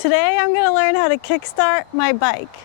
Today I'm gonna learn how to kickstart my bike.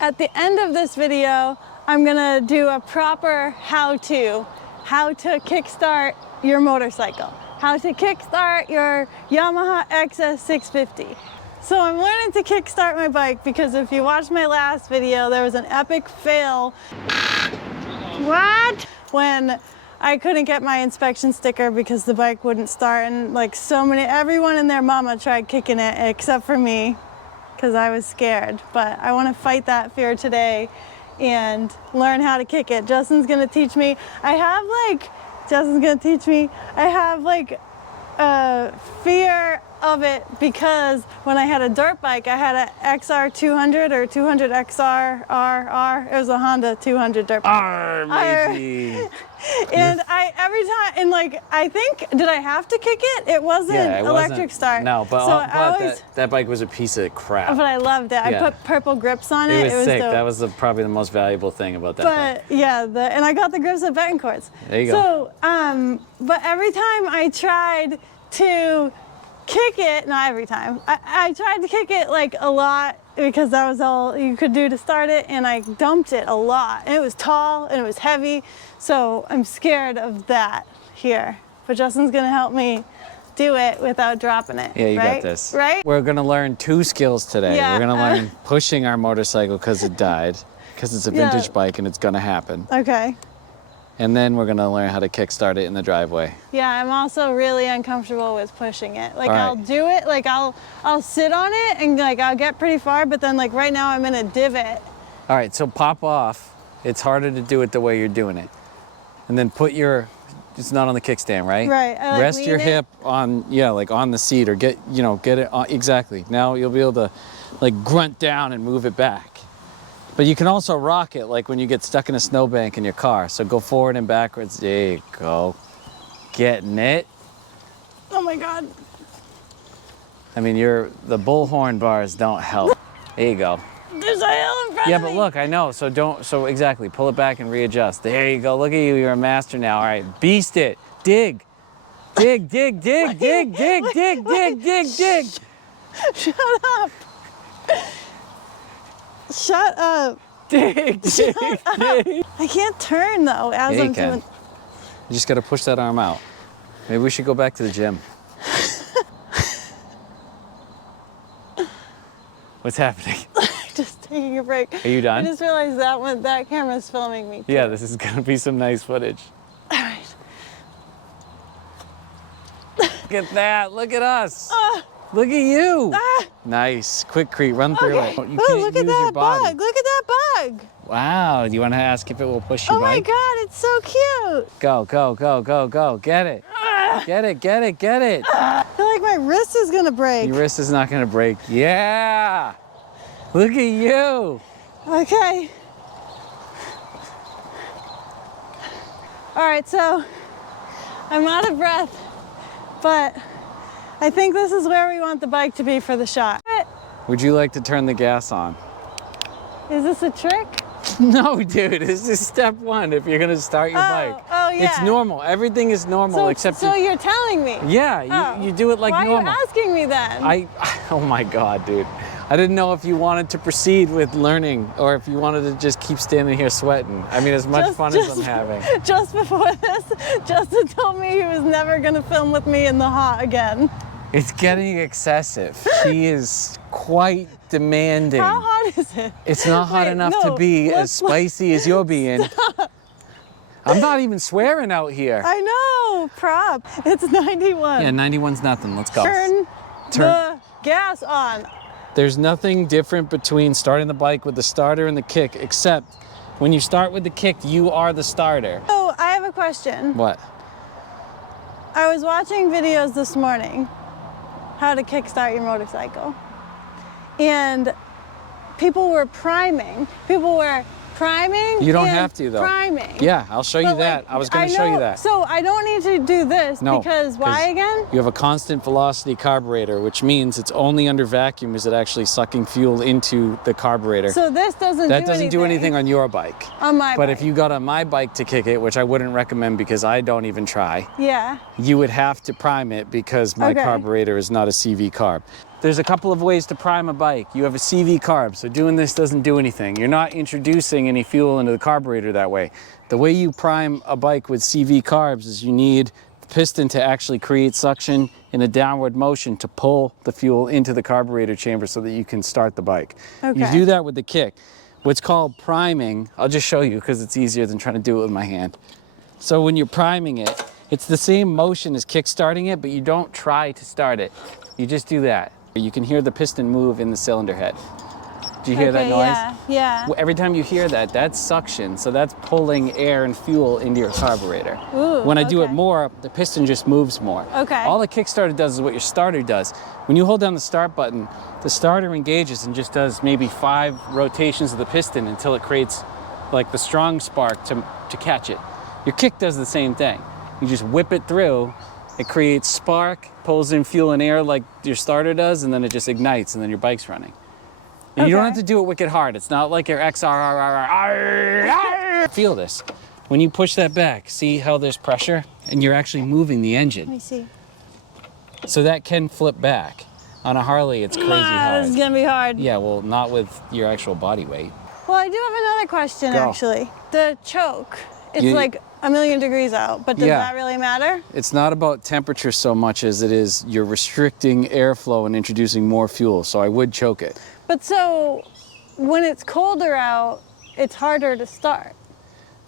At the end of this video, I'm gonna do a proper how-to kickstart your motorcycle, how to kickstart your Yamaha XS650. So I'm learning to kickstart my bike because if you watched my last video, there was an epic fail. What? When I couldn't get my inspection sticker because the bike wouldn't start, and like everyone and their mama tried kicking it except for me because I was scared. But I want to fight that fear today and learn how to kick it. Justin's gonna teach me. I have fear of it because when I had a dirt bike, I had an XR 200 or 200 XR RR. It was a Honda 200 dirt bike. And I think, did I have to kick it? It wasn't electric start. No, but, so that bike was a piece of crap. But I loved it. Yeah. I put purple grips on it. It was sick. Dope. That was probably the most valuable thing about that bike. Yeah, and I got the grips at Betancourt's. There you go. So, but every time I tried to kick it, not every time, I tried to kick it like a lot because that was all you could do to start it, and I dumped it a lot. And it was tall and it was heavy, so I'm scared of that here. But Justin's gonna help me do it without dropping it. Yeah, you right? got this. Right? We're gonna learn 2 skills today. Yeah, we're gonna learn pushing our motorcycle because it died, because it's a vintage bike and it's gonna happen. Okay. And then we're gonna learn how to kickstart it in the driveway. Yeah, I'm also really uncomfortable with pushing it. Like I'll do it, like I'll sit on it and like I'll get pretty far, but then like right now I'm in a divot. All right, so pop off. It's harder to do it the way you're doing it. And then put it's not on the kickstand, right? Right. Rest your hip on, like on the seat, or get it on, exactly. Now you'll be able to like grunt down and move it back. But you can also rock it like when you get stuck in a snowbank in your car. So go forward and backwards. There you go. Getting it. Oh my God. I mean, the bullhorn bars don't help. There you go. There's a hill in front of me. Yeah, but look, I know. So exactly. Pull it back and readjust. There you go. Look at you. You're a master now. All right. Beast it. Dig. Dig, dig, dig, dig, dig, dig, dig, dig, dig. Shut up. Shut up. Dig, dig, dig. I can't turn though as Yeah, I'm you can. doing. You just got to push that arm out. Maybe we should go back to the gym. What's happening? Just taking a break. Are you done? I just realized that camera's filming me too. Yeah, this is gonna be some nice footage. All right. Look at that. Look at us. Look at you. Nice. Quick creep. Run through it. You can't look at use your that body. bug. Look at that bug. Wow. Do you want to ask if it will push your Oh my bike? God, it's so cute. Go, go, go, go, go. Get it. Get it, get it, get it. I feel like my wrist is gonna break. Your wrist is not gonna break. Yeah. Look at you. Okay. All right, so I'm out of breath, but I think this is where we want the bike to be for the shot. Would you like to turn the gas on? Is this a trick? No, dude, this is step 1 if you're gonna start your bike. Oh, yeah. It's normal. Everything is normal except So you're telling me? Yeah, you do it like normal. Why are you asking me then? Oh my God, dude. I didn't know if you wanted to proceed with learning or if you wanted to just keep standing here sweating. I mean, as much fun as I'm having. Just before this, Justin told me he was never gonna film with me in the hot again. It's getting excessive. She is quite demanding. How hot is it? It's not hot enough to be as spicy as you're being. Stop. I'm not even swearing out here. I know, prop. It's 91. Yeah, 91's nothing. Let's go. Turn the gas on. There's nothing different between starting the bike with the starter and the kick, except when you start with the kick, you are the starter. Oh, I have a question. What? I was watching videos this morning, how to kickstart your motorcycle. And people were priming. People were priming. You don't and have to though. Priming. Yeah, I'll show you But, that. like, I was going to show you know- that. So I don't need to do this No, because why again? You have a constant velocity carburetor, which means it's only under vacuum is it actually sucking fuel into the carburetor. So this doesn't That doesn't do anything on your bike. On my But bike. if you got on my bike to kick it, which I wouldn't recommend because I don't even try, Yeah. you would have to prime it because my Okay. carburetor is not a CV carb. There's a couple of ways to prime a bike. You have a CV carb, so doing this doesn't do anything. You're not introducing any fuel into the carburetor that way. The way you prime a bike with CV carbs is you need the piston to actually create suction in a downward motion to pull the fuel into the carburetor chamber so that you can start the bike. You Okay. do that with the kick. What's called priming, I'll just show you because it's easier than trying to do it with my hand. So when you're priming it, it's the same motion as kickstarting it, but you don't try to start it. You just do that. You can hear the piston move in the cylinder head. Do you hear that noise? Yeah. Well, every time you hear that, that's suction. So that's pulling air and fuel into your carburetor. Ooh, when I do it okay. more, the piston just moves more. Okay. All the Kickstarter does is what your starter does. When you hold down the start button, the starter engages and just does maybe 5 rotations of the piston until it creates like the strong spark to catch it. Your kick does the same thing. You just whip it through, it creates spark, pulls in fuel and air like your starter does, and then it just ignites, and then your bike's running. And you don't Okay. have to do it wicked hard. It's not like your XR. Feel this. When you push that back, see how there's pressure? And you're actually moving the Let engine. me see. So that can flip back. On a Harley, it's crazy This is hard. gonna be hard. Yeah, well, not with your actual body weight. Well, I do have another question Go. actually. The choke. It's You- like a million degrees out, but does Yeah. that really matter? It's not about temperature so much as it is you're restricting airflow and introducing more fuel, so I would choke it. But so when it's colder out, it's harder to start.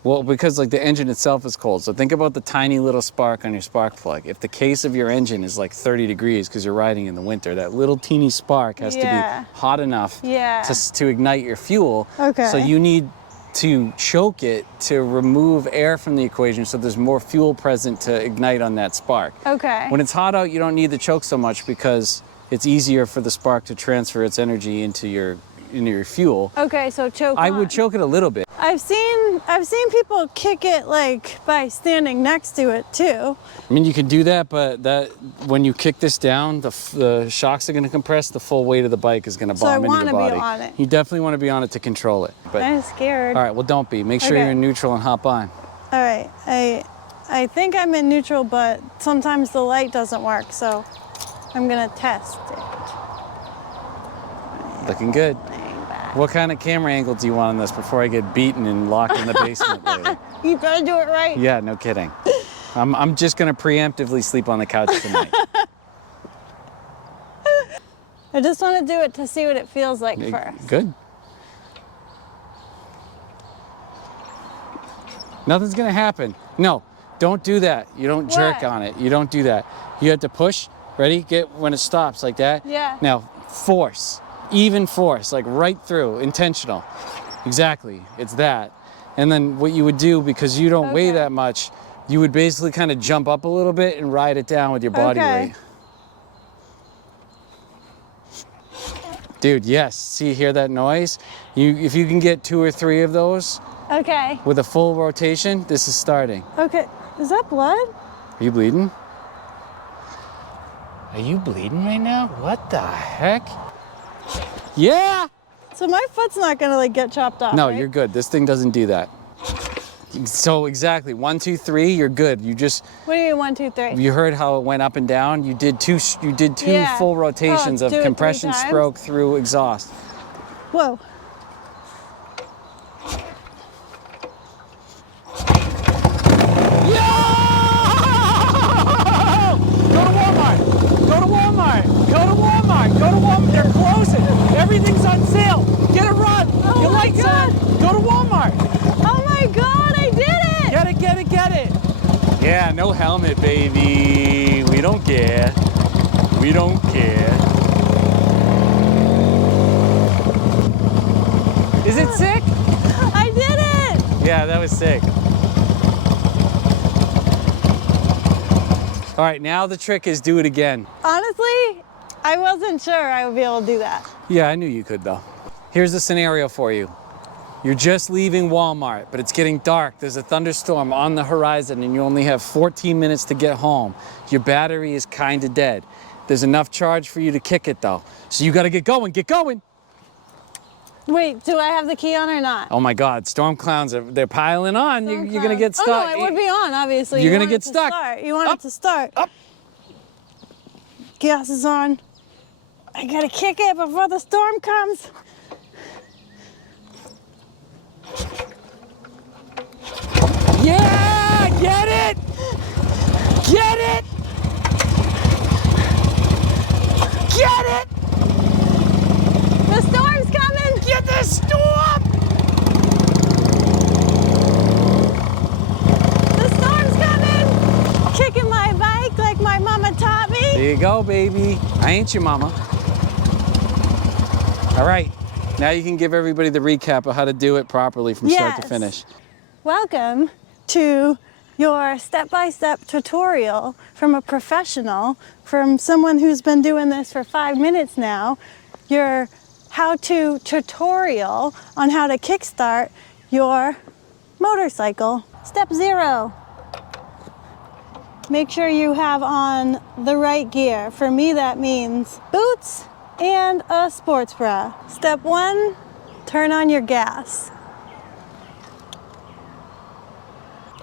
Well, because like the engine itself is cold. So think about the tiny little spark on your spark plug. If the case of your engine is like 30 degrees because you're riding in the winter, that little teeny spark has to Yeah. be hot enough Yeah. to ignite your fuel. Okay. So you need to choke it to remove air from the equation so there's more fuel present to ignite on that spark. Okay. When it's hot out, you don't need the choke so much because it's easier for the spark to transfer its energy into your fuel. Okay, so choke I on. would choke it a little bit. I've seen people kick it like by standing next to it too. I mean, you can do that, but when you kick this down, the shocks are going to compress. The full weight of the bike is going to So I bomb into your wanna be body. on it. You definitely want to be on it to control it. But I'm scared. all right, well, don't be. Make sure Okay. you're in neutral and hop on. All right. I think I'm in neutral, but sometimes the light doesn't work, so I'm gonna test it. Looking good. Laying back. What kind of camera angle do you want on this before I get beaten and locked in the basement later? You better do it right. Yeah, no kidding. I'm just gonna preemptively sleep on the couch tonight. I just want to do it to see what it feels like first. Good. Nothing's gonna happen. No, don't do that. You don't jerk What? on it. You don't do that. You have to push. Ready? Get when it stops like that. Yeah. Now force, even force, like right through, intentional. Exactly. It's that. And then what you would do, because you don't weigh Okay. that much, you would basically kind of jump up a little bit and ride it down with your body Okay. weight. Dude, yes. See, hear that noise? If you can get 2 or 3 of those Okay. with a full rotation, this is starting. Okay. Is that blood? Are you bleeding? Are you bleeding right now? What the heck? Yeah! So my foot's not gonna like get chopped off. No, right? you're good. This thing doesn't do that. So exactly, 1, 2, 3, you're good. What do you mean 1, 2, 3? You heard how it went up and down. You did two Yeah. full rotations Oh, of do it 3 compression times? stroke through exhaust. Whoa. Go to Walmart. Go to Walmart. Go to Walmart. Go to Walmart. They're closing. Everything's on sale. Get a run. Oh Your my lights God. on. Go to Walmart. Oh my God! I did it! Get it, get it, get it. Yeah, no helmet, baby. We don't care. We don't care. Is it sick? I did it! Yeah, that was sick. All right, now the trick is do it again. Honestly, I wasn't sure I would be able to do that. Yeah, I knew you could though. Here's the scenario for you. You're just leaving Walmart, but it's getting dark. There's a thunderstorm on the horizon and you only have 14 minutes to get home. Your battery is kind of dead. There's enough charge for you to kick it though. So you gotta get going, get going. Wait, do I have the key on or not? Oh my God, storm clowns, they're piling on. You're gonna get stuck. Oh no, it would be on, obviously. You're You gonna want get it to stuck. start. You want it to start. Up. Gas is on. I gotta kick it before the storm comes. Yeah, get it! Get it! Get it! The storm's coming! Get the storm! The storm's coming! Kicking my bike like my mama taught me. There you go, baby. I ain't your mama. All right, now you can give everybody the recap of how to do it properly from start to Yes. finish. Welcome to your step-by-step tutorial from a professional, from someone who's been doing this for 5 minutes now. Your how-to tutorial on how to kickstart your motorcycle. Step 0. Make sure you have on the right gear. For me, that means boots and a sports bra. Step 1, turn on your gas.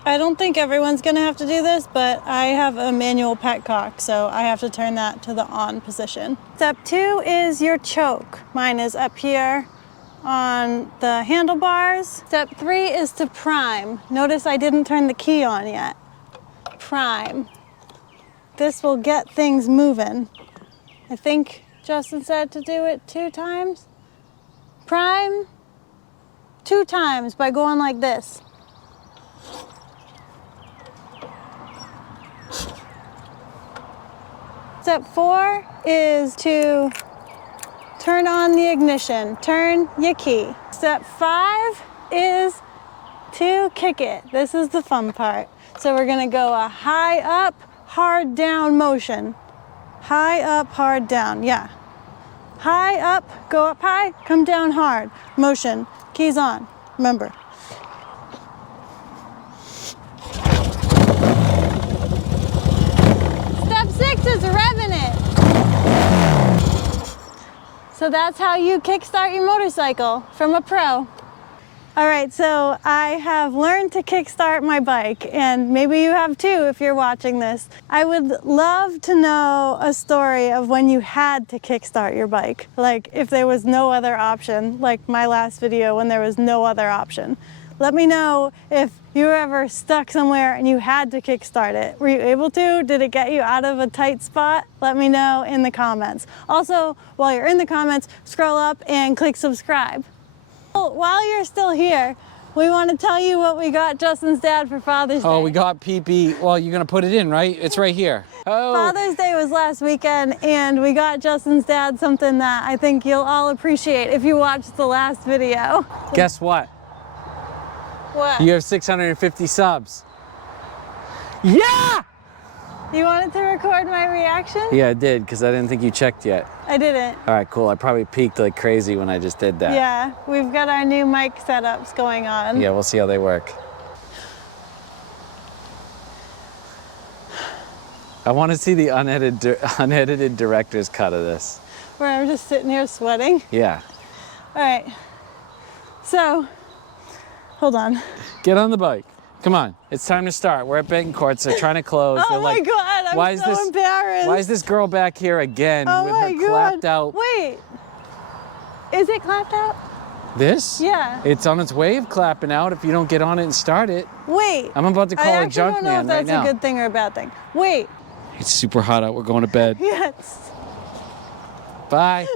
I don't think everyone's gonna have to do this, but I have a manual petcock, so I have to turn that to the on position. Step 2 is your choke. Mine is up here on the handlebars. Step 3 is to prime. Notice I didn't turn the key on yet. Prime. This will get things moving. I think Justin said to do it 2 times. Prime 2 times by going like this. Step 4 is to turn on the ignition, turn your key. Step 5 is to kick it. This is the fun part. So we're gonna go a high up, hard down motion. High up, hard down, yeah. High up, go up high, come down hard. Motion, keys on, remember. Step 6 is revving it. So that's how you kickstart your motorcycle from a pro. All right, so I have learned to kickstart my bike, and maybe you have too if you're watching this. I would love to know a story of when you had to kickstart your bike, like if there was no other option, like my last video when there was no other option. Let me know if you were ever stuck somewhere and you had to kickstart it. Were you able to? Did it get you out of a tight spot? Let me know in the comments. Also, while you're in the comments, scroll up and click subscribe. While you're still here, we want to tell you what we got Justin's dad for Father's Day. Oh, we got PP. Well, you're gonna put it in, right? It's right here. Oh. Father's Day was last weekend, and we got Justin's dad something that I think you'll all appreciate if you watched the last video. Guess what? What? You have 650 subs. Yeah! You wanted to record my reaction? Yeah, I did, because I didn't think you checked yet. I didn't. All right, cool. I probably peaked like crazy when I just did that. Yeah, we've got our new mic setups going on. Yeah, we'll see how they work. I want to see the unedited director's cut of this. Where I'm just sitting here sweating. Yeah. All right. So, hold on. Get on the bike. Come on, it's time to start. We're at Betancourt, so trying to close. Oh my God, I'm so embarrassed. Why is this girl back here again Oh with my her God. clapped out? Wait, is it clapped out? This? Yeah. It's on its way of clapping out if you don't get on it and start it. Wait. I'm about to call a junk man right now. I don't know if that's a good thing or a bad thing. Wait. It's super hot out. We're going to bed. Yes. Bye.